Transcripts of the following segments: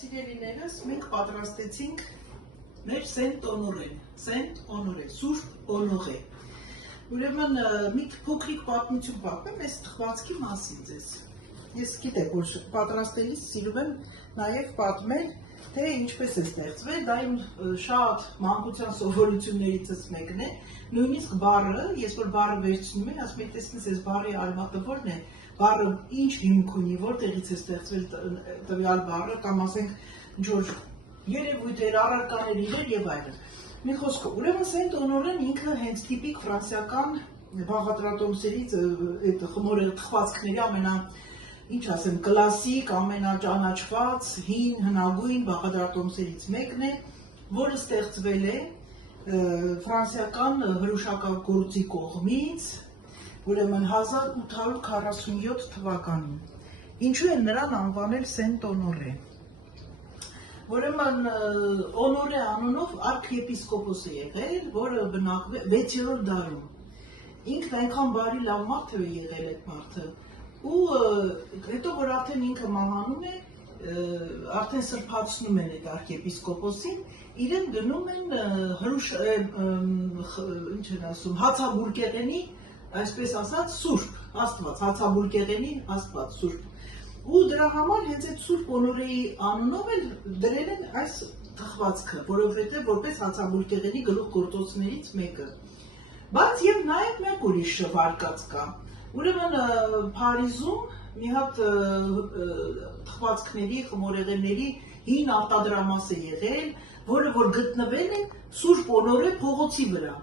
Սիրելիներս, մենք պատրաստեցինք մեր Սենտ Օնորե, Սուրբ Օնորե։ Ուրեմն մի փոքրիկ պատմություն պատմեմ այս թխվածքի մասին ձեզ։ Ես գիտեք, որ պատրաստելիս սիրում եմ նաև պատմել, թե ինչպես է ստեղծվել, դա իմ շատ մանկության սովորություններիցս մեկն է, նույնիսկ բառը, ես որ բառը վերցնում եմ, ասում եմ, տեսնես այս բառի արմատը որն է, բառը ինչ հիմք ունի, որտեղից է ստեղծվել տվյալ բառը, կամ ասենք ինչ-որ երևույթեր, առարկաներ իրեր եւ այլն։ Մի խոսքով, ուրեմն Սենտ Օնորեն ինքը հենց տիպիկ ֆրանսիական բաղադրատոմսերից այդ խմորը թխվածքների ինչ ասեմ, կլասիկ, ամենաճանաչված, հին, հնագույն բաղադրատոմսերից մեկն է, որը ստեղծվել է ֆրանսիական հրուշակագործի կողմից, ուրեմն 1847 թվականին։ Ինչու են նրան անվանել Սենտ Օնորե։ Ուրեմն Օնորե անունով արքեպիսկոպոս է եղել, որը բնակվել 6-րդ դարում։ Ինքն այնքան բարի լավ մարդ է եղել այդ մարդը, ու հետո որ արդեն ինքը մահանում է, արդեն սրբացնում են այդ արքեպիսկոպոսին, իրեն գնում են հացաբուրկեղենի, այսպես ասած, Սուրբ Աստված, հացաբուրկեղենի Աստված, Սուրբ։ Ու դրա համար հենց այդ Սուրբ Օնորեի անունով էլ դրել են այս թխվածքը, որովհետև որպես հացաբուրկեղենի գլուխգործոցներից մեկը։ Բայց եւ նաեւ մեկ ուրիշ վարկած կա։ Ուրեմն Փարիզում մի հատ թխվածքների, խմորեղենների հին արտադրամաս է եղել, որը որ գտնվել է Սուրբ Օնորե փողոցի վրա։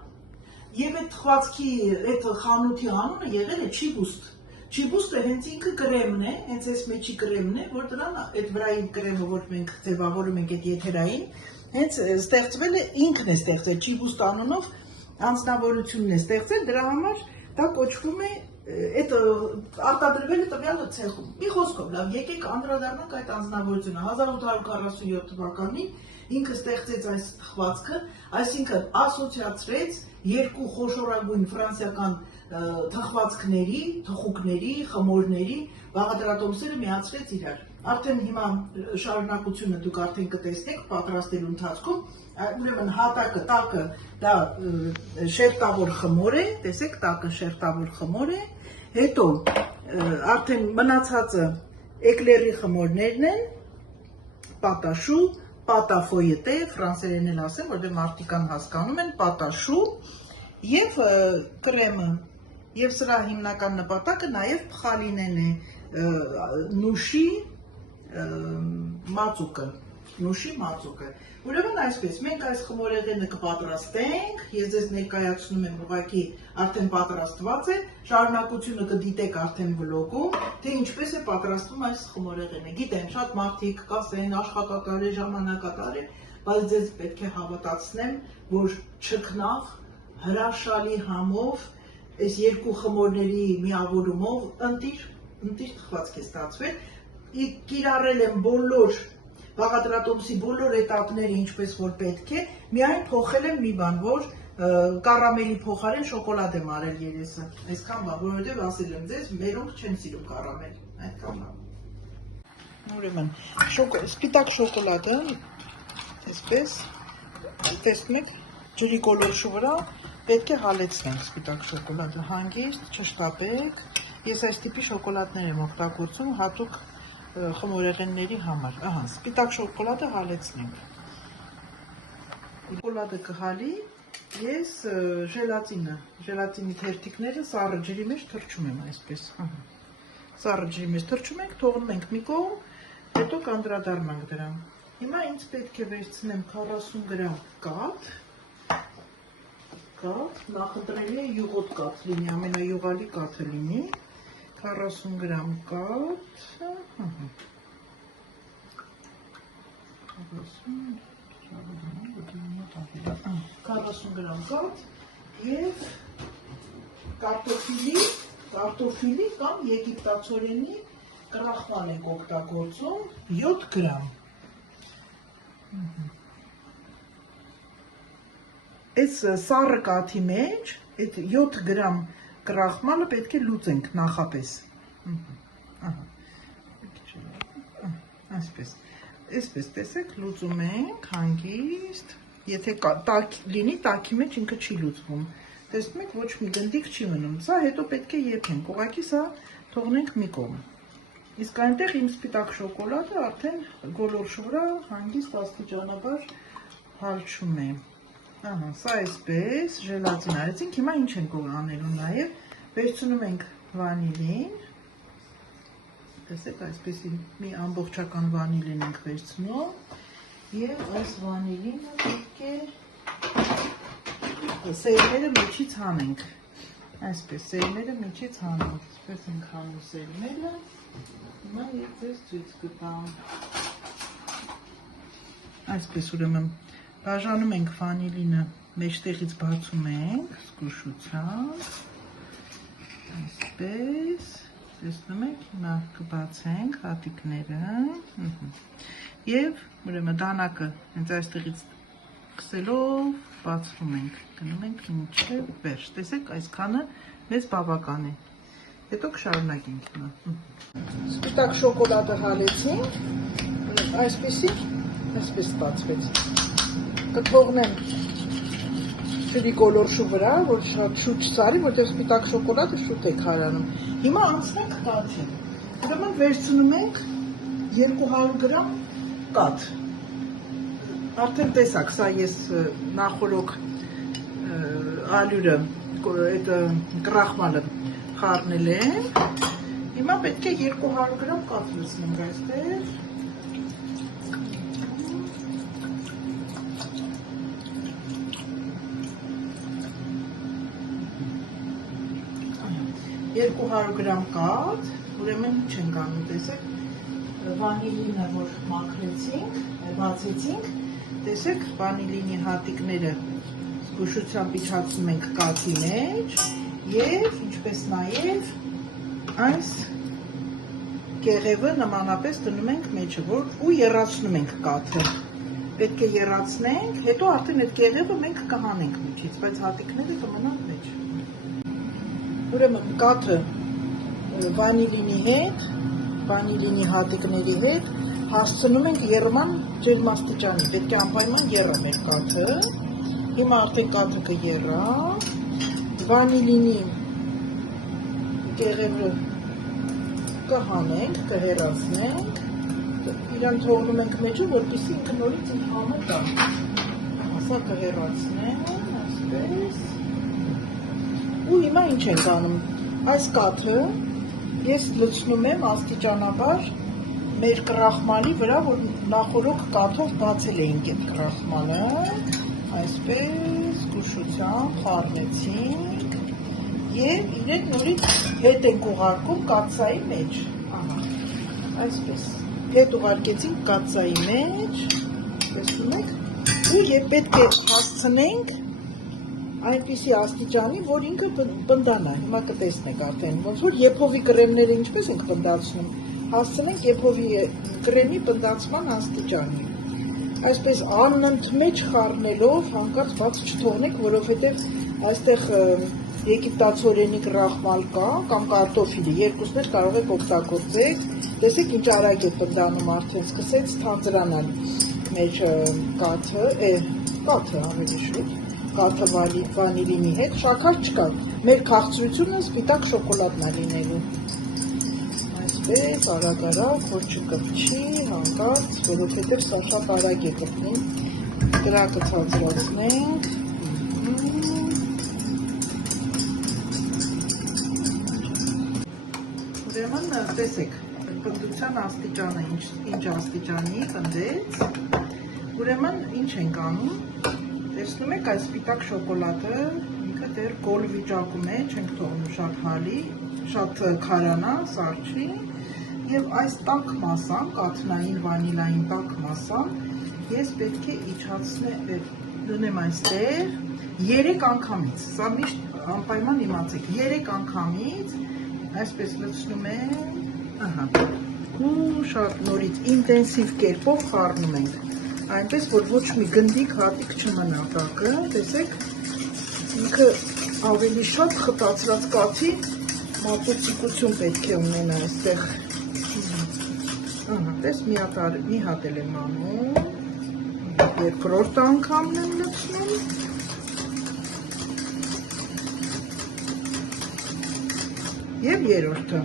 Եվ այդ թխվածքի, այդ խանութի անունը եղել է Չիբուստ։ Չիբուստը հենց ինքը կրեմն է, հենց այս մեջի կրեմն է, որ դրան այդ վրայի կրեմը, որ մենք ձևավորում ենք այդ եթերային, հենց ստեղծվել է, ինքն է ստեղծել, Չիբուստ անունով անձնավորությունն է ստեղծել, դրա համար դա կոչվում է այդ արտադրվել է տվյալ ցեխում։ Մի խոսքով, լավ, եկեք անդրադառնանք այդ անձնավորությունը։ 1847 թվականին ինքը ստեղծեց այս թխվածքը, այսինքն ասոցիացրեց երկու խոշորագույն ֆրանսիական թխվածքների, թխուկների, խմորների բաղադրատոմսերը միացրեց իրար։ Արդեն հիմա շարունակությունը դուք արդեն կտեսնեք պատրաստելու ընթացքում, ուրեմն հատակը, տակը դա շերտավոր խմոր է, տեսեք, տակը շերտավոր խմոր է, հետո արդեն մնացածը էկլերի խմորներն են, պատաշու, պատաֆոյետե, ֆրանսերեն էլ ասեմ, որտեղ մարդիկան հասկանում են, պատաշու եւ կրեմը։ Եվ սրա հիմնական նպատակը նաեւ փխալինեն է նուշի մածուկը։ Ուրեմն այսպես, մենք այս խմորեղենը կպատրաստենք, ես ձեզ ներկայացնում եմ ուղղակի արդեն պատրաստված է, շարունակությունը կդիտեք արդեն վլոգում, թե ինչպես է պատրաստվում այս խմորեղենը։ Գիտեմ, շատ մարդիկ կասեն, աշխատատար է, ժամանակատար է, բայց ձեզ պետք է հավատացնեմ, որ չքնաղ, հրաշալի համով, այս երկու խմորների միավորումով ընտիր թխվածք է ստացվել, կիրառել եմ բոլոր բաղադրատոմսի բոլոր էտապները ինչպես որ պետք է, միայն փոխել եմ մի բան, որ կարամելի փոխարեն շոկոլադ եմ արել երեսը, այսքան բան, որովհետև ասել եմ ձեզ, մերոնք չեն սիրում կարամել, այդքան բան։ Ուրեմն, սպիտակ շոկոլադը, այսպես, տեսնում եք, ջրի գոլորշու վրա պետք է հալեցնենք սպիտակ շոկոլադը, հանգիստ, չշտապեք, ես այս տիպի շոկոլադներ եմ օգտագործում հատուկ խմորեղենների համար, ահա, սպիտակ շոկոլադը հալեցնենք, շոկոլադը կհալի, ես ժելատինի թերթիկները սառը ջրի մեջ թրջում եմ այսպես, սառը ջրի մեջ թրջում ենք, թողնում ենք մի կողմ, հետո կանդրադառնանք դրան, հիմա ինձ պետք է վերցնեմ 40 գրամ կաթ, նախընտրելի է յուղոտ կաթ լինի, ամենայուղալի կաթը լինի, 40 գրամ կաթ, 40 գրամ կաթ և կարտոֆիլի կամ եգիպտացորենի կրախմալ ենք օգտագործում 7 գրամ։ Այս սառը կաթի մեջ, այդ 7 գրամ կրախմալը պետք է լուծենք նախապես։ Այսպես։ Այսպես տեսեք, լուծում ենք հանգիստ, եթե լինի տաքի մեջ ինքը չի լուծվում, տեսնում եք ոչ մի գնդիկ չի մնում, սա հետո պետք է եփենք, ուղղակի սա թողնենք մի կողմ, իսկ այնտեղ իմ սպիտակ շոկոլադը արդեն գոլորշու վրա հանգիստ աստիճանաբար հալչում է, սա այսպես ժելատին արեցինք, հիմա ինչ ենք անելու նաև, վերցնում ենք վանիլին, տեսեք այսպեսի մի ամբողջական վանիլին ենք վերցնում և այս վանիլինը պետք է սերմերը միջից հանենք, այսպես սերմերը միջից հանենք, այսպես ենք հանում սերմերը, հիմա և ձեզ ցույց կտամ, այսպես ուրեմն բաժանում ենք վանիլինը, մեջտեղից բացում ենք զգուշությամբ, այսպես, տեսնում եք, հիմա կբացենք հատիկները և ուրեմն դանակը հենց այստեղից սկսելով բացվում ենք, գնում ենք մինչև վերջ, տեսեք այսքանը մեզ բավական է, հետո կշարունակենք հիմա։ Սպիտակ շոկոլադը հալեցինք, այսպեսի, այսպես ստացվեց, կթողնեմ ջրի գոլորշու վրա, որ շատ շուտ չծարի, որտեղ սպիտակ շոկոլադը շուտ է քարանում։ Հիմա անցնենք կաթին։ Ուրեմն վերցնում ենք 200 գրամ կաթ։ Արդեն տեսակ, սա ես նախորոք ալյուրը, այդ կրախմալը խառնել եմ։ Հիմա պետք է 200 գրամ կաթ լցնենք այստեղ։ 200 գրամ կաթ, ուրեմն ինչ ենք անում, տեսեք, վանիլինը, որ մաքրեցինք, բացեցինք, տեսեք, վանիլինի հատիկները զգուշությամբ իջացնում ենք կաթի մեջ և ինչպես նաև այս կեղևը նմանապես դնում ենք մեջը ու եռացնում ենք կաթը, պետք է եռացնենք, հետո արդեն այդ կեղևը մենք կհանենք միջից, բայց հատիկները կմնան մեջ։ Ուրեմն կաթը վանիլինի հետ, վանիլինի հատիկների հետ հասցնում ենք եռման ջերմաստիճանի, պետք է անպայման եռա մեր կաթը, հիմա արդեն կաթը կեռա, վանիլինի կեղևը կհանենք, կհեռացնենք, իրան թողնում ենք մեջը, որպեսզի ինքը նորից ինք համը տա, ասա կհեռացնենք, այսպես, ու հիմա ինչ ենք անում, այս կաթը ես լցնում եմ աստիճանաբար մեր կրախմալի վրա, որ նախորոք կաթով բացել էինք այդ կրախմալը, այսպես զգուշությամբ խառնեցինք և իրեն նորից հետ ենք ուղարկում կաթսայի մեջ, այսպես, հետ ուղարկեցինք կաթսայի մեջ, տեսնում եք, ու և պետք է հասցնենք այնպիսի աստիճանի, որ ինքը բնդանա, հիմա կտեսնեք արդեն, ոնց որ եփովի կրեմները ինչպես ենք բնդացնում, հասցնենք եփովի կրեմի բնդացման աստիճանի, այսպես անընդմեջ խառնելով հանկարծ բաց չթողնեք, որովհետև այստեղ եգիպտացորենի կրախմալ կա, կամ կարտոֆիլի, երկուսն էլ կարող եք օգտագործեք, տեսեք ինչ արագ է բնդանում արդեն, սկսեց թանձրանալ մեր կաթը ավելի շուտ, կաթը վանիլինի հետ, շաքար չկա, մեր քաղցրությունը սպիտակ շոկոլադն է լինելու, այսպես արագ-արագ, որ չկպչի, հանկարծ, որովհետև սա շատ արագ է կպնում, կրակը ցածրացնենք, ուրեմն տեսեք, պնդության աստիճանը ինչ աստիճանի պնդեց, ուրեմն ինչ ենք անում, տեսնում եք այս սպիտակ շոկոլադը ինքը դեռ գոլ վիճակում է, չենք թողնում շատ հալի, շատ քարանա, սառչի և այս տաք մասան, կաթնային վանիլային տաք մասան ես պետք է իջացնեմ, դնեմ այստեղ 3 անգամից, սա միշտ անպայման իմացեք, 3 անգամից այսպես լցնում եմ, ու շատ նորից ինտենսիվ կերպով խառնում ենք, այնպես, որ ոչ մի գնդիկ հատիկ չմնա տակը, տեսեք, ինքը ավելի շատ խտացրած կաթի մատուցիկություն պետք է ունենա այստեղ, Տես մի հատ էլ եմ անում, երկրորդ անգամն եմ լցնում, և երրորդը։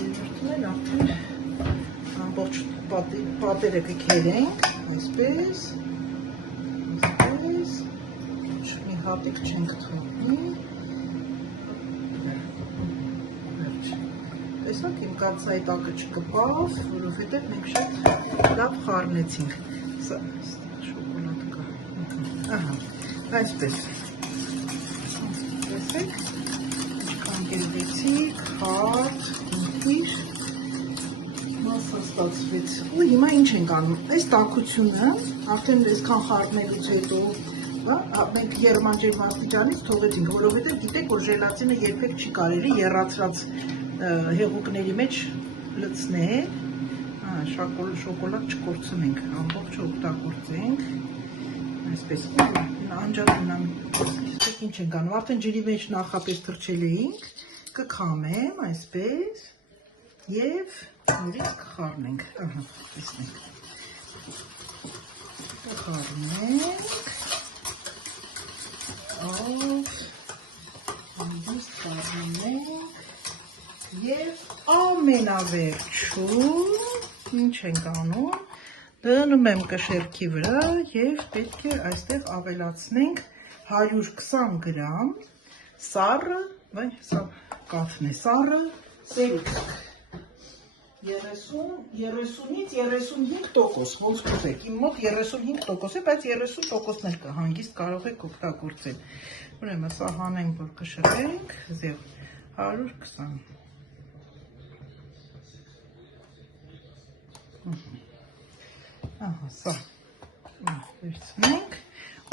Երրորդն էլ արդեն ամբողջ պատերը կքերենք, այսպես, մի հատիկ չենք թողնի, տեսակ իմ կացայի տակը չկպավ, որովհետև մենք շատ լավ խառնեցինք, սա շոկոլադ կա, ահա, այսպես, տեսեք, ինչքան գերվեցիկ, հարդ, ինքիր, մասը ստացվեց, ու հիմա ինչ ենք անում, այս տակությունը, արդեն այսքան խառնելուց հետո, մենք եռմանջեւ աստիճանից թողեցինք, որովհետև գիտեք, որ ժելատինը երբեք չի կարելի եռացրած հեղուկների մեջ լցնել, շոկոլադ չկորցնենք, ամբողջ օգտագործենք, այսպես, անջատունամ, ինչ ենք անում, արդեն ջրի մեջ նախապես թրջել էինք, կքամեմ, այսպես, և նորից կխառնենք, ահա, տեսնենք, կխառնենք, խառնենք, և ամենավերջում, ինչ ենք անում, դնում եմ կշեռքի վրա և պետք է այստեղ ավելացնենք 120 գրամ սառը, սա կաթն է, սառը սերուցք, 30-ից 35%, ոնց կուզեք, իմ մոտ 35% է, բայց 30%-ն էլ հանգիստ կարող եք օգտագործել, ուրեմն սա հանենք, որ կշռենք, 120 Ահա, սա վերցնենք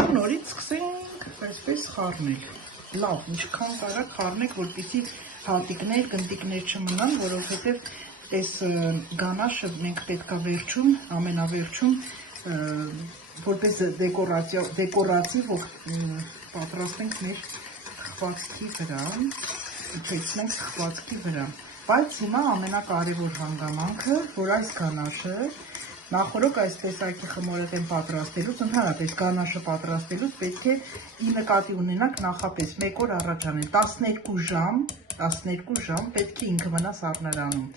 ու նորից սկսենք այսպես խառնել, լավ, ինչքան կարակ խառնեք, որպեսզի հատիկներ, գնդիկներ չմնան, որովհետև այս գանաշը մենք պետք է վերջում, ամենավերջում, որպես դեկորատիվ պատրաստենք մեր խխվածքի վրա, իջեցնենք խխվածքի վրա, բայց հիմա ամենակարևոր հանգամանքը, որ այս գանաշը նախորոք այս տեսակի խմորեղեն պատրաստելուց, ընդհանրապես գանաշը պատրաստելուց պետք է ի նկատի ունենանք նախապես 1 օր առաջ անել, 12 ժամ պետք է ինքը մնա սառնարանում,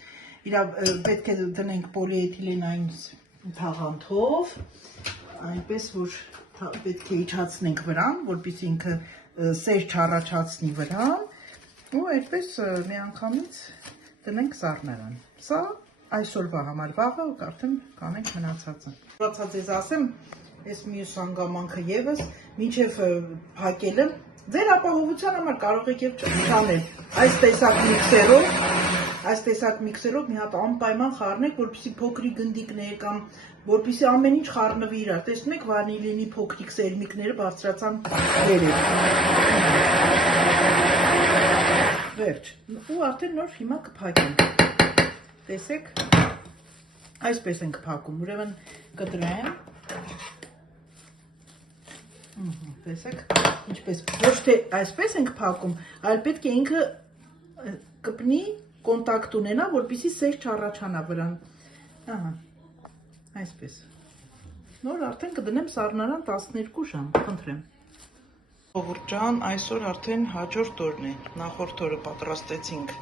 պետք է դնենք պոլիէթիլենային թաղանթով, այնպես որ պետք է իջացնենք վրան, որպեսզի ինքը սեր չառաջացնի վրան, ու այդպես մի անգամից դնենք սառնարան, սա այսօրվա համար, վաղը արդեն կանենք մնացածը։ Մնացած ես ասեմ, այս մյուս հանգամանքը ևս, մինչև փակելը, ձեր ապահովության համար կարող եք և չանել, այս տեսակ միքսերով մի հատ անպայման խառնեք, որպեսզի փոքրիկ գնդիկներ կամ որպեսզի ամեն ինչ խառնվի իրար, տեսնում եք վանիլինի փոքրիկ սերմիկները բարձրացան վերև, վերջ, ու արդեն նոր հիմա կփակենք, տեսեք, այսպես ենք փակում, ուրեմն կտրեմ, տեսեք, ինչպես, ոչ թե այսպես ենք փակում, այլ պետք է ինքը կպնի, կոնտակտ ունենա, որպեսզի սեր չառաջանա վրան, այսպես, նոր արդեն կդնեմ սառնարան 12 ժամ, խնդրեմ։ Ժողովուրդ ջան, այսօր արդեն հաջորդ օրն է, նախորդ օրը պատրաստեցինք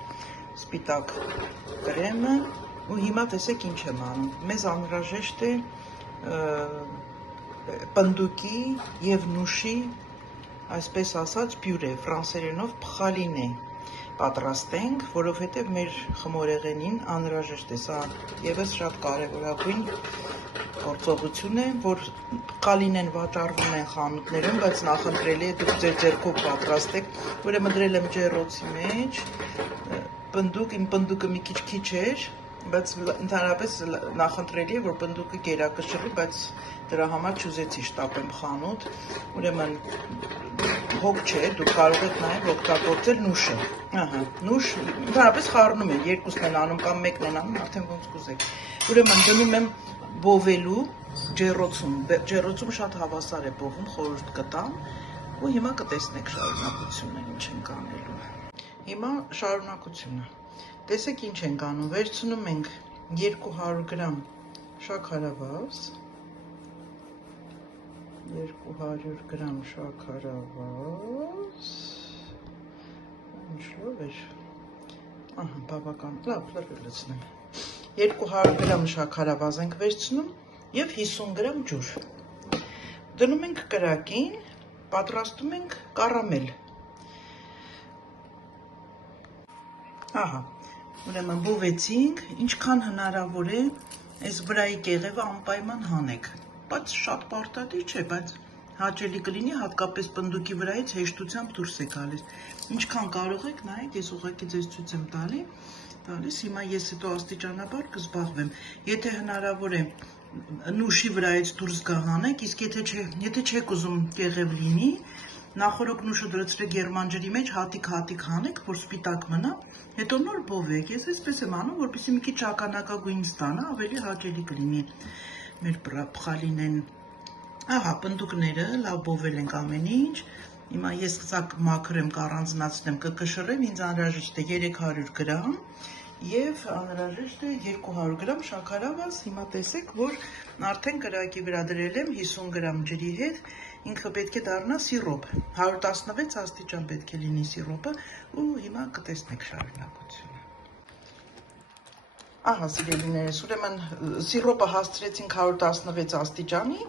սպիտակ կրեմը, ու հիմա տեսեք ինչ եմ անում, մեզ անհրաժեշտ է պնդուկի և նուշի, այսպես ասած, բյուրե, ֆրանսերենով փխալինե պատրաստենք, որովհետև մեր խմորեղենին անհրաժեշտ է, սա ևս շատ կարևորագույն գործողություն է, որ փխալինեն վաճառվում են խանութներում, բայց նախընտրելի է դուք ձեր ձեռքով պատրաստեք, ուրեմն դրել եմ ջեռոցի մեջ, պնդուկ, իմ պնդուկը մի քիչ էր, բայց ընդհանրապես նախընտրելի է, որ պնդուկը գերակշռի, բայց դրա համար չուզեցի շտապեմ խանութ, ուրեմն հոգ չէ, դուք կարող եք նաև օգտագործել նուշը, նուշ, ընդհանրապես խառնում են, երկուսն են անում կամ մեկն են անում, արդեն ոնց կուզեք, ուրեմն դնում եմ բովելու ջեռոցում շատ հավասար է բովում, խորհուրդ կտամ, ու հիմա կտեսնեք շարունակությունը, ինչ ենք անելու։ Հիմա շարունակությունը, Տեսեք ինչ ենք անում, վերցնում ենք 200 գրամ շաքարավազ, 200 գրամ շաքարավազ, ինչ լավ էր, բավական, լավ, լրվելացնեմ, 200 գրամ շաքարավազ ենք վերցնում և 50 գրամ ջուր, դնում ենք կրակին, պատրաստում ենք կարամել, ուրեմն բուվեցինք, ինչքան հնարավոր է, այս վրայի կեղևը անպայման հանեք, բայց շատ պարտադիր չէ, բայց հաճելի կլինի, հատկապես պնդուկի վրայից հեշտությամբ դուրս է գալիս, ինչքան կարող եք, նայեք, ես ուղղակի ձեզ ցույց եմ տալիս, հիմա ես հետո աստիճանաբար կզբաղվեմ, եթե հնարավոր է նուշի վրայից դուրս գա հանեք, իսկ եթե չեք ուզում կեղև լինի, նախորոք նուշը դրեցրեք գերմանջրի մեջ, հատիկ հանեք, որ սպիտակ մնա, հետո նոր բովեք, ես այսպես եմ անում, որպեսզի մի քիչ ականակագույն ստանա, ավելի հաճելի կլինի մեր փխալինեն, պնդուկները լավ բովել ենք ամեն ինչ, հիմա ես սա մաքրեմ, կառանձնացնեմ, կկշռեմ, ինձ անհրաժեշտ է 300 գրամ և անհրաժեշտ է 200 գրամ շաքարավազ, հիմա տեսեք, որ արդեն կրակի վրա դրել եմ 50 գրամ ջրի հետ, ինքը պետք է դառնա սիրոպ, 116 աստիճան պետք է լինի սիրոպը ու հիմա կտեսնեք շարունակությունը։ Ահա սիրելիներս, ուրեմն սիրոպը հասցրեցինք 116 աստիճանի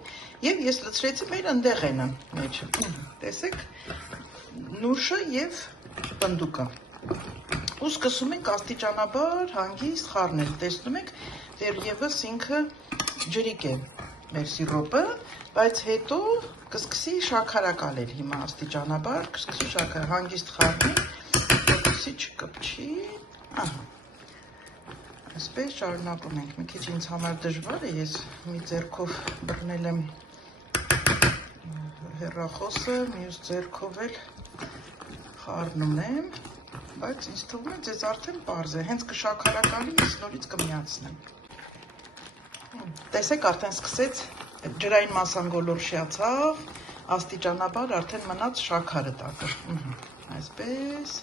և ես լցրեցի մեր ընդեղենը մեջ, տեսեք, նուշը և պնդուկը։ Ու սկսում ենք աստիճանաբար հանգիստ խառնել, տեսնում եք, դեռևս ինքը ջրիկ է մեր սիրոպը, բայց հետո կսկսի շաքարակալել հիմա աստիճանաբար, կսկսի շաքար հանգիստ խառնել, որպեսզի չկպչի, այսպես շարունակում ենք, մի քիչ ինձ համար դժվար է, ես մի ձեռքով բռնել եմ հեռախոսը, մյուս ձեռքով էլ խառնում եմ, բայց ինձ թվում է ձեզ արդեն պարզ է, հենց կշաքարակալի ես նորից կմիացնեմ։ Տեսեք արդեն սկսեց ջրային մասան գոլորշիացավ, աստիճանաբար արդեն մնաց շաքարը տակը, այսպես,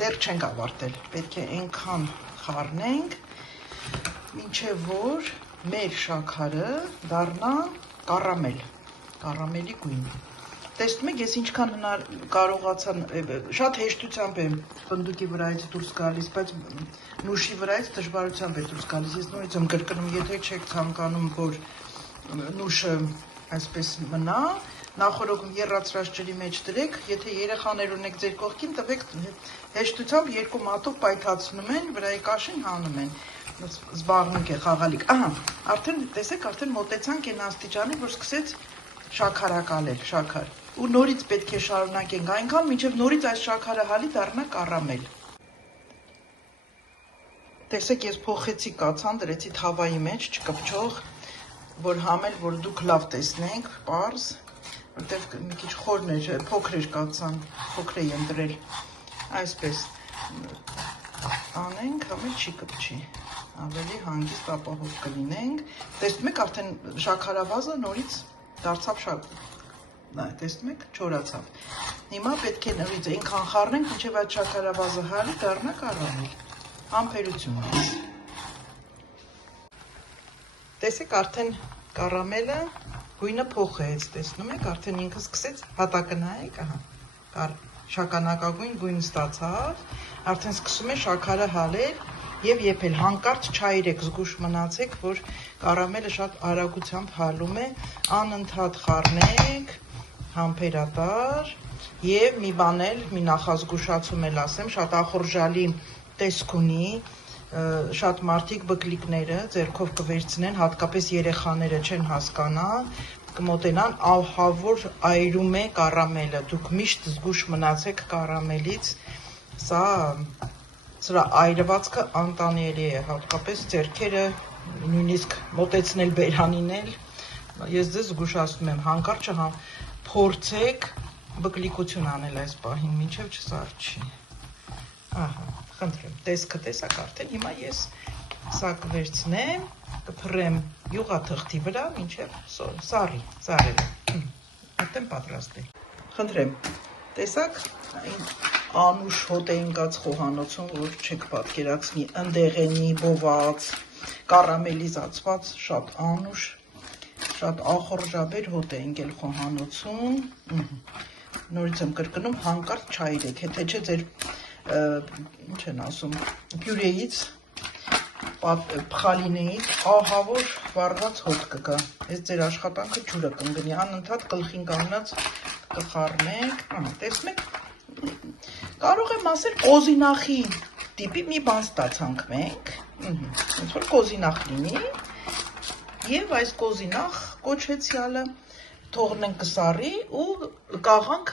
դեռ չենք ավարտել, պետք է այնքան խառնենք, մինչև որ մեր շաքարը դառնա կարամել, կարամելի գույն։ Տեսնում եք, ես ինչքան կարողացա, շատ հեշտությամբ եմ պնդուկի վրայից դուրս գալիս, բայց նուշի վրայից դժվարությամբ է դուրս գալիս, ես նորից եմ կրկնում, եթե չեք ցանկանում, որ նուշը այսպես մնա, նախորոք եռացրած ջրի մեջ դրեք, եթե երեխաներ ունեք ձեր կողքին, տվեք հեշտությամբ 2 մատով պայթացնում են, վրայի կաշին հանում են, զբաղմունք է, խաղալիք, արդեն, տեսեք, արդեն մոտեցանք այն աստիճանի, որ սկսեց շաքարակալել, շաքար, ու նորից պետք է շարունակենք այնքան, մինչև նորից այս շաքարը հալի դառնա կարամել։ Տեսեք, ես փոխեցի կացան, դրեցի թավայի մեջ, չկպչող, որ համել, որ դուք լավ տեսնենք, պարզ, որտեղ մի քիչ խորն էր, փոքր էր կացան, փոքր եմ դրել, այսպես անենք, համել չի կպչի, ավելի հանգիստ ապահով կլինենք, տեսնում եք, արդեն շաքարավազը նորից դարձավ տեսնում եք, չորացավ, հիմա պետք է նորից այնքան խառնենք, մինչև այդ շաքարավազը հալի դառնա կարամել, համբերություն մեզ։ Տեսեք, արդեն կարամելը գույնը փոխեց, տեսնում եք, արդեն ինքը սկսեց հատակը նայեք, շագանակագույն գույն ստացավ, արդեն սկսում է շաքարը հալել և եփել, հանկարծ չայրեք, զգույշ մնացեք, որ կարամելը շատ արագությամբ հալում է, անընդհատ խառնեք, համբերատար և մի բան էլ, մի նախազգուշացում էլ ասեմ, շատ ախորժալի տեսք ունի, շատ մարդիկ բկլիկները ձեռքով կվերցնեն, հատկապես երեխաները չեն հասկանա, կմոտենան, ահա որ այրում է կարամելը, դուք միշտ զգույշ մնացեք կարամելից, սրա այրվածքը անտանելի է, հատկապես ձեռքերը նույնիսկ մոտեցնել բերանին էլ, ես ձեզ զգուշացնում եմ, հանկարծ փորձեք բկլիկություն անել այս պահին, մինչև չսարչի, խնդրեմ, տեսքը տեսակ արդեն, հիմա ես սա կվերցնեմ, կփռեմ յուղաթղթի վրա, մինչև սարել, արդեն պատրաստ է, խնդրեմ, տեսակ, անուշ հոտ է ընկած խոհանոցում, որ չեք պատկերացնի, ընդեղենի, բոված, կարամելիզացված, շատ անուշ, շատ ախորժաբեր հոտ է ընկել խոհանոցում, նորից եմ կրկնում, հանկարծ չայրեք, եթե չէ ձեր, ինչ են ասում, պյուրեից, պխալինեից ահավոր վառված հոտ կգա, ես ձեր աշխատանքը ջուրը կընկնի, անընդհատ գլխին կանգնած կխառնեք, տեսնեք, կարող եմ ասել կոզինախի տիպի մի բան ստացանք մենք, ոնց որ կոզինախ լինի, և այս կոզինախ կոչեցյալը թողնենք կսառի ու կաղանք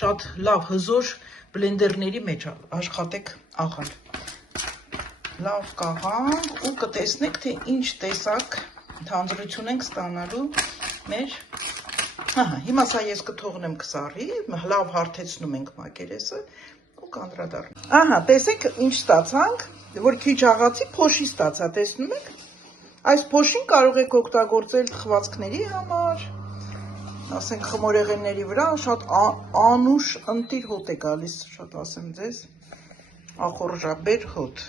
շատ լավ հզոր բլենդերների մեջ աշխատեք աղալ, լավ կաղանք ու կտեսնեք, թե ինչ տեսակ թանձրություն ենք ստանալու մեր, հիմա սա ես կթողնեմ կսառի, լավ հարթեցնում ենք մակերեսը, Ահա, տեսեք ինչ ստացանք, որ քիչ աղացի փոշի ստացա, տեսնում եք, այս փոշին կարող եք օգտագործել թխվածքների համար, ասենք խմորեղենների վրա, շատ անուշ ընտիր հոտ է գալիս, շատ ասեմ ձեզ, ախորժաբեր հոտ,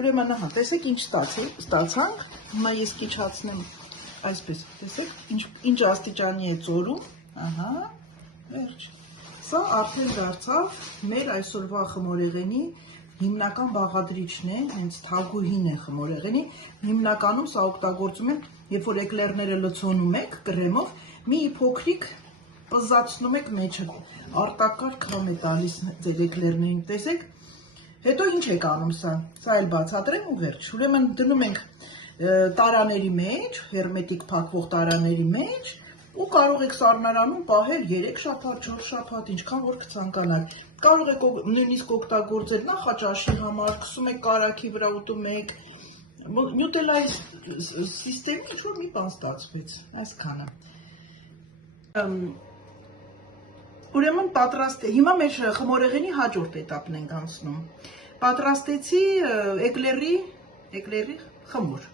ուրեմն ահա, տեսեք ինչ ստացանք, հիմա ես կիչացնեմ այսպես, տեսեք, ինչ աստիճանի է ծորում, Ահա, վերջ, սա արդեն դարձավ մեր այսօրվա խմորեղենի հիմնական բաղադրիչն է, հենց թագուհին է խմորեղենի, հիմնականում սա օգտագործում են, երբ որ էկլերները լցոնում եք կրեմով, մի փոքրիկ պզացնում եք մեջը, արտակարգ համ է տալիս ձեր էկլերներին, տեսեք, հետո ինչ եք անում սա էլ բացատրեմ ու վերջ, ուրեմն դնում ենք տարաների մեջ, հերմետիկ փակվող տարաների մեջ, ու կարող եք սառնարանում պահել 3 շաբաթ, 4 շաբաթ, ինչքան որ կցանկանաք, կարող եք նույնիսկ օգտագործել նախաճաշի համար, քսում եք կարագի վրա ուտում եք, նյուտելայի սիստեմի ինչ-որ մի բան ստացվեց, այսքանը, ուրեմն հիմա մեր խմորեղենի հաջորդ էտապն ենք անցնում, պատրաստեցի էկլերի խմոր,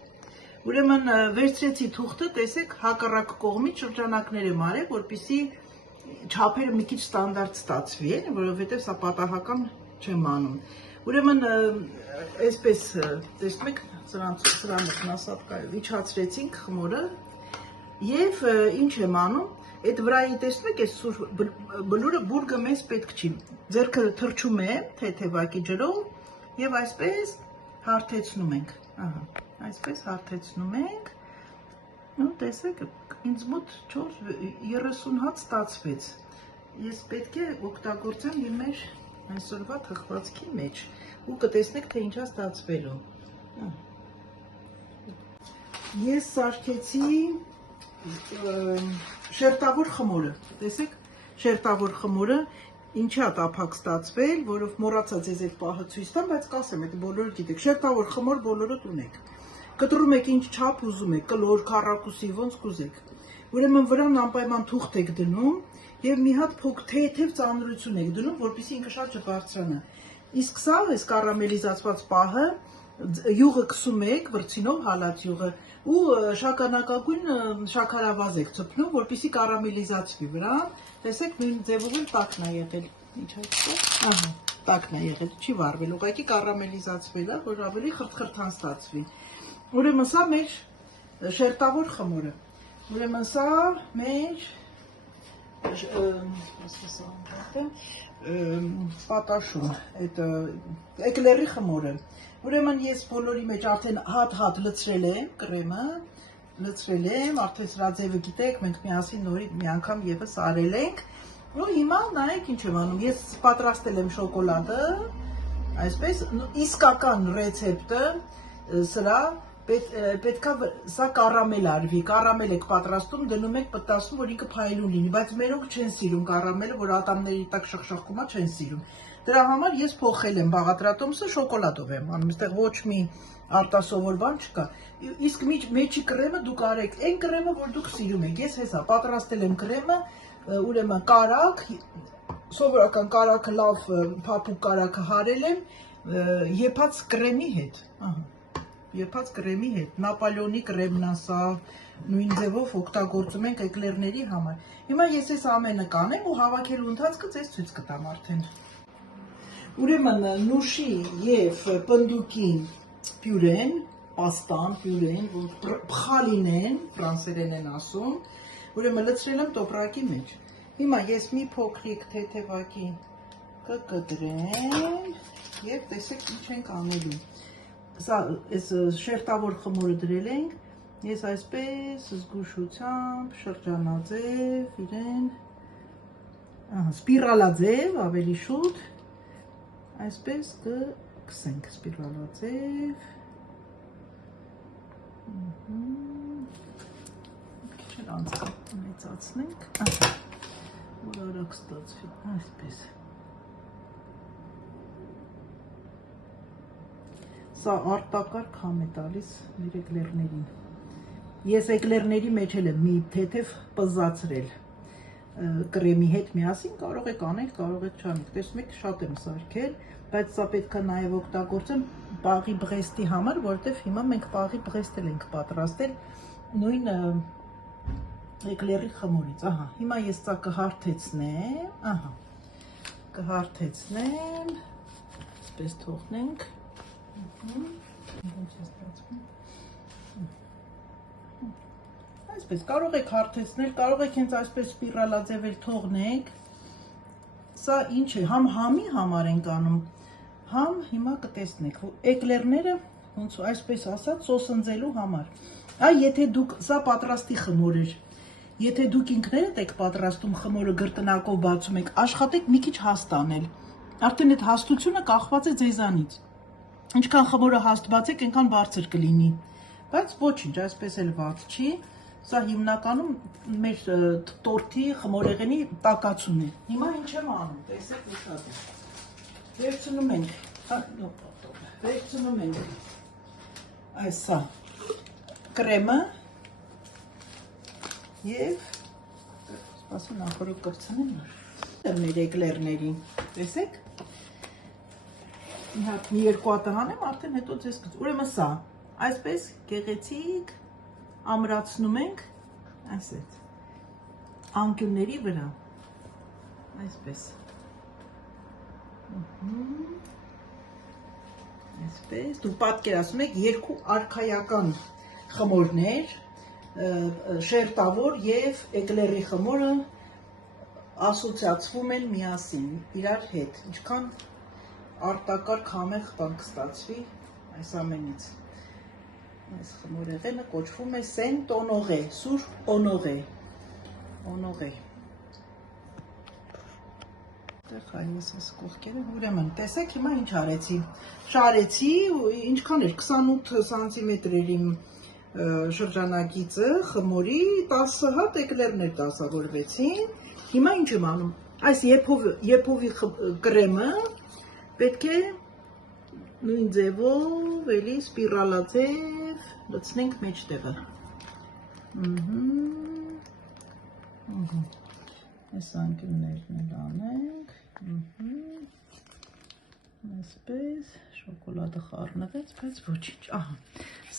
Ուրեմն վերցրեցի թուղթը, տեսեք, հակառակ կողմից շրջանակներ եմ արել, որպեսզի չափերը մի քիչ ստանդարտ ստացվի, որովհետև սա պատահական չեմ անում։ Ուրեմն այսպես, տեսնում եք, սրանց մասապկայով իջացրեցինք խմորը եւ ինչ եմ անում, այդ վրայի տեսնում եք, այս սուր բլուրը բուրգը մեզ պետք չի։ Ձեռքը թրջում է թեթևակի ջրով եւ այսպես հարթեցնում ենք, ահա, այսպես հարթեցնում ենք, ու տեսեք, ինձ մոտ 4-30 հատ ստացվեց, ես պետք է օգտագործեմ իմ մեր այսօրվա թխվածքի մեջ, ու կտեսնեք, թե ինչա ստացվելու, ես սարքեցի շերտավոր խմորը, տեսեք, շերտավոր խմորը, ինչի է տափակ ստացվել, որով մոռացա ձեզ այդ պահը ցույց տամ, բայց կասեմ, այդ բոլորը գիտեք, շերտավոր խմոր բոլորը ունեք։ Կտրում եք ինչ չափ ուզում եք, կլոր, քառակուսի, ոնց կուզեք։ Ուրեմն վրան անպայման թուղթ եք դնում եւ մի հատ թեթև ծանրություն եք դնում, որպեսզի ինքը շատ չբարձրանա։ Իսկ սա էս կարամելիզացված պահը յուղը քսում եք, վրձինով հալած յուղը ու շագանակագույն շաքարավազ եք ծփնում, որպեսզի կարամելիզացվի վրան։ Տեսեք, նույն ձևով էլ տակն է եղել։ Ինչ է, ահա, տակն է եղել, չի վառվել, ուղղակի կարամելիզացվել է, որ ավելի խրթխրթան ստացվի։ Ուրեմն սա մեր շերտավոր խմորը։ Ուրեմն սա մեր պատաշուն, այդ էկլերի խմորը։ Ուրեմն ես բոլորի մեջ արդեն հատ-հատ լցրել եմ կրեմը, լցրել եմ, արդեն սրա ձևը գիտեք, մենք միասին նորից մի անգամ եւս արել ենք։ Ու հիմա նայեք ինչ եմ անում, ես պատրաստել եմ շոկոլադը, այսպես, իսկական ռեցեպտը, սրա պետքա սա կարամել արվի, կարամել եք պատրաստում, դնում եք պտտասում, որ ինքը փայլուն լինի, բայց մերոնք չեն սիրում կարամելը, որ ատամների տակ շխշխկումա չեն սիրում։ Դրա համար ես փոխել եմ բաղադրատոմսը, շոկոլադով եմ անում, այստեղ ոչ մի արտասովոր բան չկա։ Իսկ մեջի կրեմը դուք արեք, այն կրեմը, որ դուք սիրում եք, ես հեսա պատրաստել եմ կրեմը, ուրեմն կարակ, սովորական կարակը լավ փափուկ կարակը հարել եմ, եփած կրեմի հետ, ահա, եփած կրեմի հետ։ Նապոլեոնի կրեմն է սա, նույն ձևով օգտագործում ենք էկլերների համար։ Հիմա ես այս ամենը կանեմ ու հավաքելու ընթացքը ձեզ ցույց կտամ արդեն։ Ուրեմն նուշի եւ պնդուկի պյուրեն, պաստան, պյուրեն, փխալին են, ֆրանսերեն են ասում, ուրեմն լցրել եմ տոպրակի մեջ։ Հիմա ես մի փոքրիկ թեթևակի կկտրեմ եւ տեսեք ինչ ենք անելու։ Սա այս շերտավոր խմորը դրել ենք, ես այսպես զգուշությամբ շրջանաձև իրեն, սպիրալաձև ավելի շուտ, այսպես կգցենք սպիրալաձև, քիչ էլ անցքը մեծացնենք, որ արագ ստացվի, այսպես։ Սա արտակարգ համ է տալիս մեր էկլերներին։ Ես էկլերների մեջ էլ եմ մի թեթև պզացրել կրեմի հետ միասին, կարող եք անել, կարող եք չանել։ Տեսնում եք, շատ եմ սարքել, բայց սա պետք է նաև օգտագործեմ պաղի բղեստի համար, որովհետև հիմա մենք պաղի բղեստ ենք պատրաստել նույն էկլերի խմորից։ Ահա, հիմա ես սա կհարթեցնեմ, ահա, կհարթեցնեմ, այսպես թողնենք։ Այսպես կարող եք հարթեցնել, կարող եք հենց այսպես սպիրալաձև էլ թողնենք։ Սա ինչ է, համ համի համար ենք անում, համ հիմա կտեսնեք, որ էկլերները ոնց այսպես ասած սոսնձելու համար։ Այ եթե դուք սա պատրաստի խմոր էր, եթե դուք ինքներդ եք պատրաստում խմորը գրտնակով բացում եք, աշխատեք մի քիչ հաստ անել։ Արդեն այդ հաստությունը կախված է ձեզանից։ Ինչքան խմորը հաստ բացեք, այնքան բարձր կլինի, բայց ոչինչ, այսպես էլ վատ չի, սա հիմնականում մեր տորթի խմորեղենի տակացուն է։ Հիմա ինչ եմ անում, տեսեք ուշադիր, վերցնում ենք այս սա կրեմը և սպասում նախորդ կրցնեմ մեր էկլերներին, տեսեք, մի երկու հատը հանեմ, արդեն հետո ձեզ կծ։ Ուրեմն սա, այսպես գեղեցիկ ամրացնում ենք, այսպես, անկյունների վրա, այսպես, այսպես, դուք պատկերացնում եք երկու արքայական խմորներ, շերտավոր և էկլերի խմորը ասոցիացվում են միասին, իրար հետ, ինչքան արտակարգ համեղ բան կստացվի այս ամենից։ Այս խմորեղենը կոչվում է Սենտ Օնորե, Սուրբ Օնորե։ Օնորե։ Տեղ այս այս կողքերը, ուրեմն, տեսեք հիմա ինչ արեցի։ Շարեցի, ինչքան էր, 28 սանտիմետր էր իմ շրջանագիծը, խմորի 10 հատ էկլերներ դասավորվեցին։ Հիմա ինչ եմ անում։ Այս եփովի կրեմը պետք է նույն ձևով էլի սպիրալաձև լցնենք մեջտեղը։ Այս անկյուններն էլ անենք, այսպես, շոկոլադը խառնվեց, բայց ոչինչ, ահա,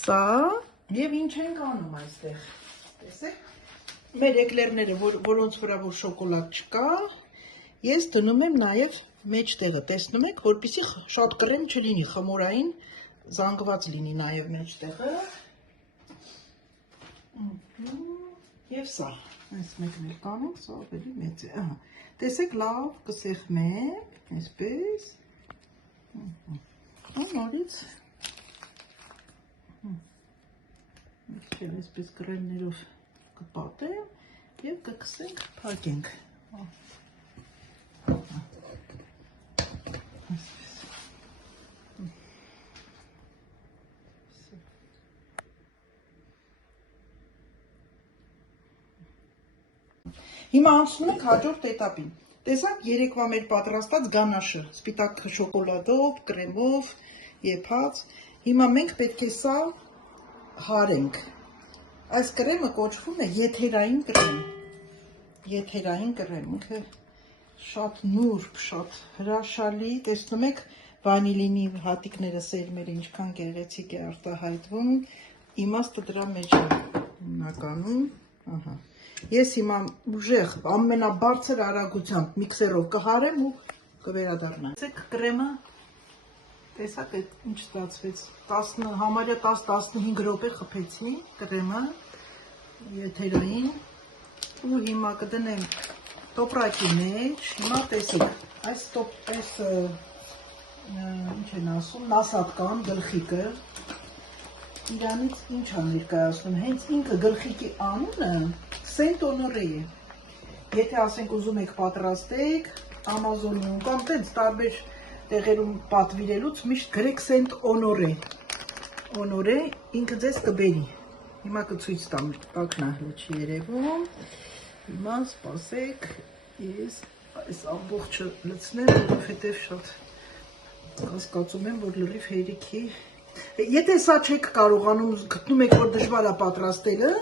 սա և ինչ ենք անում այստեղ, տեսեք, մեր էկլերները, որոնց վրա որ շոկոլադ չկա, ես դնում եմ նաև մեջտեղը, տեսնում եք, որպեսզի շատ կրեմ չլինի, խմորային զանգված լինի նաև մեջտեղը, և սա, այս մեկն էլ կանենք, սա ավելի մեծ է, տեսեք լավ կսեղմենք, այսպես, նորից, այսպես կրեմներով կպատեմ և կքսենք, փակենք, Հիմա անցնում ենք հաջորդ էտապին։ Տեսանք երեկվա մեր պատրաստած գանաշը, սպիտակ շոկոլադով, կրեմով, եփած։ Հիմա մենք պետք է սա հարենք։ Այս կրեմը կոչվում է եթերային կրեմ։ Եթերային կրեմ, ինքը շատ նուրբ, շատ հրաշալի, տեսնում եք, վանիլինի հատիկները սերմերը ինչքան գեղեցիկ է արտահայտվում, իմաստը դրա մեջ է հիմնականում, ահա։ Ես հիմա ուժեղ ամենաբարձր արագությամբ միքսերով կհարեմ ու կվերադառնամ։ Տեսեք կրեմը, տեսակ է ինչ ստացվեց, համարյա 10-15 րոպե խփեցի կրեմը եթերային ու հիմա կդնեմ տոպրակի մեջ, հիմա տեսեք, այս ինչ են ասում, նասատկան, գլխիկը, իրանից ինչ է ներկայացնում, հենց ինքը գլխիկի անունը Սենտ Օնորե է, եթե ասենք ուզում եք պատրաստեք, Ամազոնիում կամ տենց տարբեր տեղերում պատվիրելուց միշտ գրեք Սենտ Օնորե, Օնորե ինքը ձեզ կբերի, հիմա կցույց տամ, տակնահլը չի երևում, հիմա սպասեք, ես այս ամբողջը լցնեմ, որովհետև շատ կասկածում եմ, որ լրիվ հերիքի, եթե սա չեք կարողանում, գտնում եք, որ դժվար է պատրաստելը,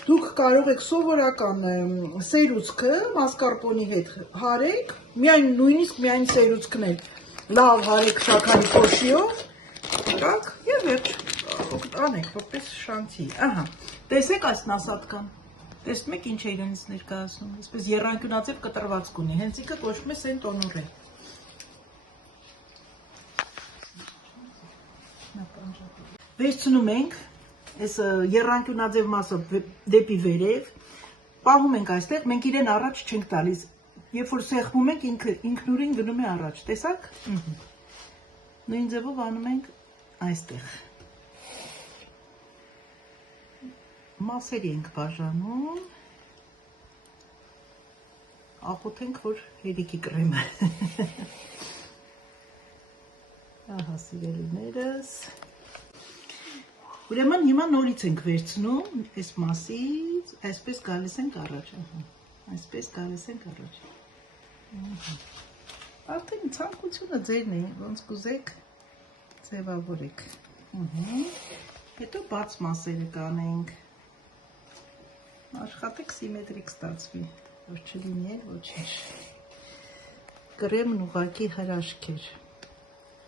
դուք կարող եք սովորական սերուցքը մասկարպոնի հետ հարեք, նույնիսկ միայն սերուցքն էլ լավ հարեք շաքարի փոշիով, դրակ եւ վերջ, անեք, որպես շանթի, ահա, տեսեք այս նասատկան, տեսնում եք ինչ է իրենից ներկայացնում, այսպես եռանկյունաձև կտրվածք ունի, հենց ինքը կոչվում է Սենտ Օնորե։ Վերցնում ենք այս եռանկյունաձև մասը դեպի վերև, պահում ենք այստեղ, մենք իրեն առաջ չենք տալիս, երբ որ սեղմում ենք ինքնուրույն գնում է առաջ, տեսակ? Նույն ձևով անում ենք այստեղ։ Մասերի ենք բաժանում, աղոթենք, որ հերիքի կրեմը։ Ահա սիրելիներս։ Ուրեմն հիմա նորից ենք վերցնում այս մասից, այսպես գալիս ենք առաջ, այսպես գալիս ենք առաջ։ Արդեն ցանկությունը ձերն է, ոնց կուզեք ձևավորեք։ Հետո բաց մասերը կանենք։ Աշխատեք սիմետրիկ ստացվի, որ չլինի էլ ոչինչ։ Կրեմն ուղղակի հրաշք էր։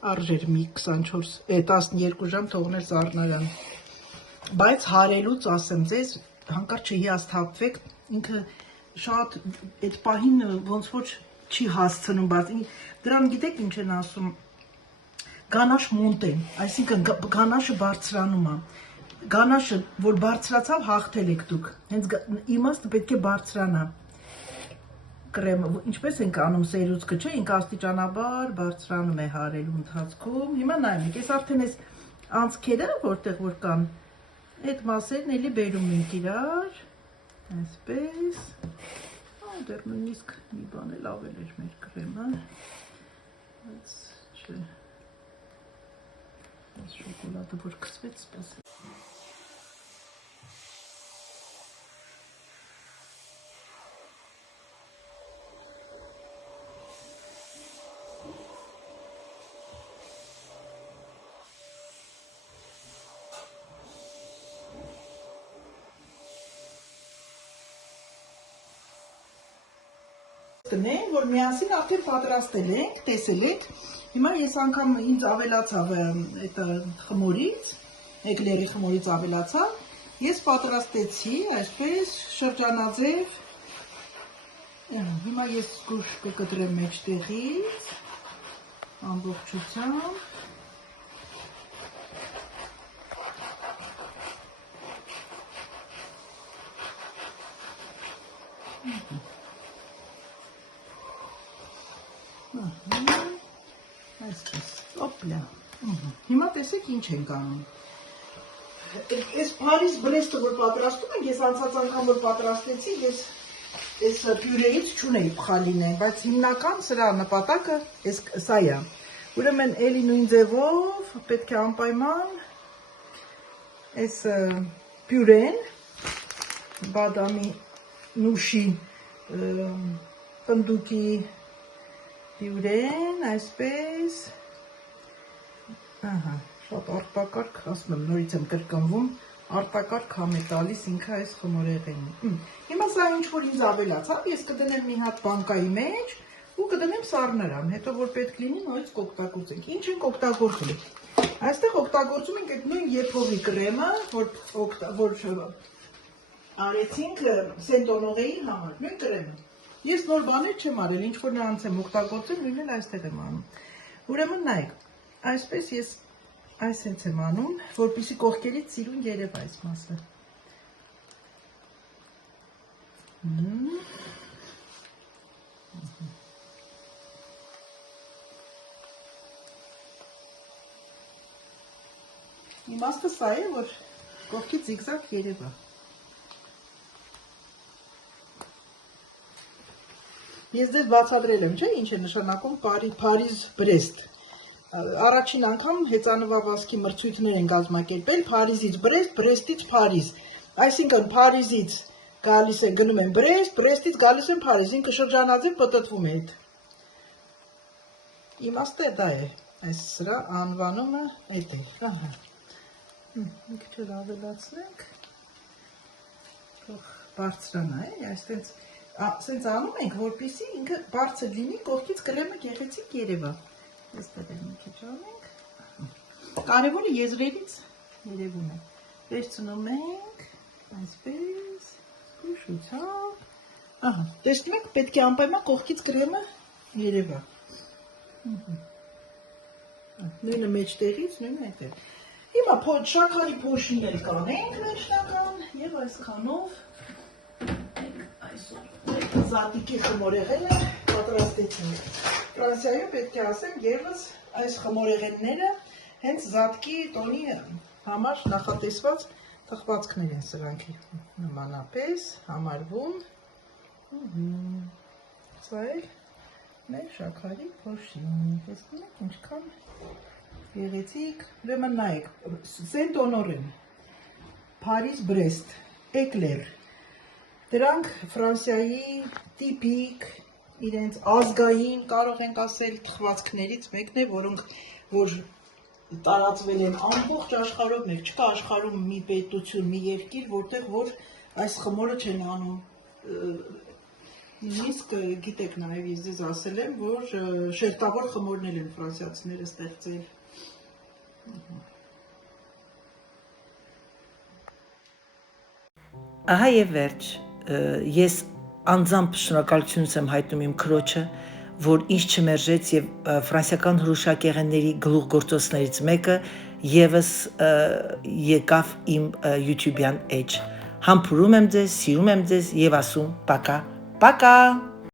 Արժեր մի 12 ժամ թողնել զառնարան, բայց հարելուց ասեմ ձեզ, հանկարծ չհիասթափվեք, ինքը շատ այդ պահին ոնց որ չի հասցնում, բայց դրան գիտեք ինչ են ասում, գանաշ մոնտեն, այսինքն գանաշը բարձրանում է, գանաշը որ բարձրացավ հաղթել եք դուք, հենց իմաստը պետք է բարձրանա, կրեմը, ինչպես ենք անում սերուցքը, չէ, ինքը աստիճանաբար բարձրանում է հարելու ընթացքում, հիմա նայեք, ես արդեն ես անցքերը, որտեղ որ կան, այդ մասերն էլի բերում ենք իրար, այսպես, դեռ նույնիսկ մի բան էլ ավել էր մեր կրեմը, բայց չէ, այս շոկոլադը որ կսվեց, սպասեք։ Տնենք, որ միասին արդեն պատրաստել ենք, տեսել եք, հիմա ես անգամ ինձ ավելացավ այդ խմորից, էկլերի խմորից ավելացավ, ես պատրաստեցի, այսպես շրջանաձև, հիմա ես զգուշ կկտրեմ մեջտեղից, ամբողջությամբ, այսպես, օպլա, հիմա տեսեք ինչ ենք անում, այս Փարիզ Բրեստը որ պատրաստում ենք, ես անցած անգամ որ պատրաստեցի, ես այս պյուրեից չունեի փխալինեն, բայց հիմնական սրա նպատակը սա է, ուրեմն էլի նույն ձևով պետք է անպայման այս պյուրեն, բադամի նուշի, պնդուկի պյուրեն, այսպես, շատ արտակարգ, ասում եմ, նորից եմ կրկնվում, արտակարգ համ է տալիս ինքը այս խմորեղենին։ Հիմա սա ինչ որ ինձ ավելացավ, ես կդնեմ մի հատ բանկայի մեջ, ու կդնեմ սառնարան, հետո որ պետք լինի նորից կօգտագործենք։ Ինչ ենք օգտագործում։ Այստեղ օգտագործում ենք այդ նույն եփողի կրեմը, որ արեցինք սենտոնողեի համար, նույն կրեմը։ Ես նոր բաներ չեմ արել, ինչ որ նրանց եմ օգտագործել, նույնն էլ այստեղ եմ անում։ Ուրեմն նայեք, այսպես ես այս հենց եմ անում, որպեսզի կողքերից սիրուն երևա այս մասը։ Իմաստը սա է, որ կողքի զիգզագ երևա։ Ես դες բացատրել եմ, չէ՞, ինչ է նշանակում Փարիզ-Բրեստ։ Առաջին անգամ հեծանվավազքի մրցույթներ են կազմակերպել Փարիզից Բրեստ, Բրեստից Փարիզ։ Այսինքն Փարիզից գալիս են գնում են Բրեստ, Բրեստից գալիս են Փարիզ, ինքը շրջանաձև պտտվում է այդ։ Իմաստը դա է, այս սրա անվանումը էդ է։ Ահա։ Մի քիչ ավելացնենք։ Թող բարձրանա, այստենց սենց անում ենք, որպեսզի ինքը բարձր լինի, կողքից կրեմը գեղեցիկ երևա։ Այստեղ մի քիչ անենք։ Կարևորը եզրերից երևում է։ Վերցնում ենք, այսպես, զգուշությամբ։ Ահա, տեսնում եք, պետք է անպայման կողքից կրեմը երևա։ Նույնը մեջտեղից, նույնը այդտեղ։ Հիմա շաքարի փոշին էլ կանենք վերջնական եւ այսքանով այսօր զատիկի խմորեղենը պատրաստեցինք։ Ֆրանսիայում պետք է ասեմ եւս այս խմորեղենները հենց զատկի տոնի համար նախատեսված թխվածքներ են սրանք նմանապես համարվում։ Սա էլ մեր շաքարի փոշին։ Տեսնում եք ինչքան գեղեցիկ, ուրեմն նայեք, Սենտոնորեն, Փարիզ-Բրեստ, Էկլեր, դրանք Ֆրանսիայի տիպիկ, իրենց ազգային, կարող ենք ասել, թխվածքներից մեկն է, որոնք որ տարածվել են ամբողջ աշխարհով, մեկ չկա աշխարհում մի պետություն, մի երկիր, որտեղ որ այս խմորը չեն անում։ Իսկ գիտեք նաև ես ձեզ ասել եմ, որ շերտավոր խմորներ են ֆրանսիացիները ստեղծել։ Ահա եւ վերջ, ես անձամբ շնորհակալություն եմ հայտնում իմ քրոջը, որ ինձ չմերժեց եւ ֆրանսիական հրուշակեղենների գլուխգործոցներից մեկը եւս եկավ իմ YouTube-յան էջ։ Համբուրում եմ ձեզ, սիրում եմ ձեզ եւ ասում՝ «Պակա, պակա»։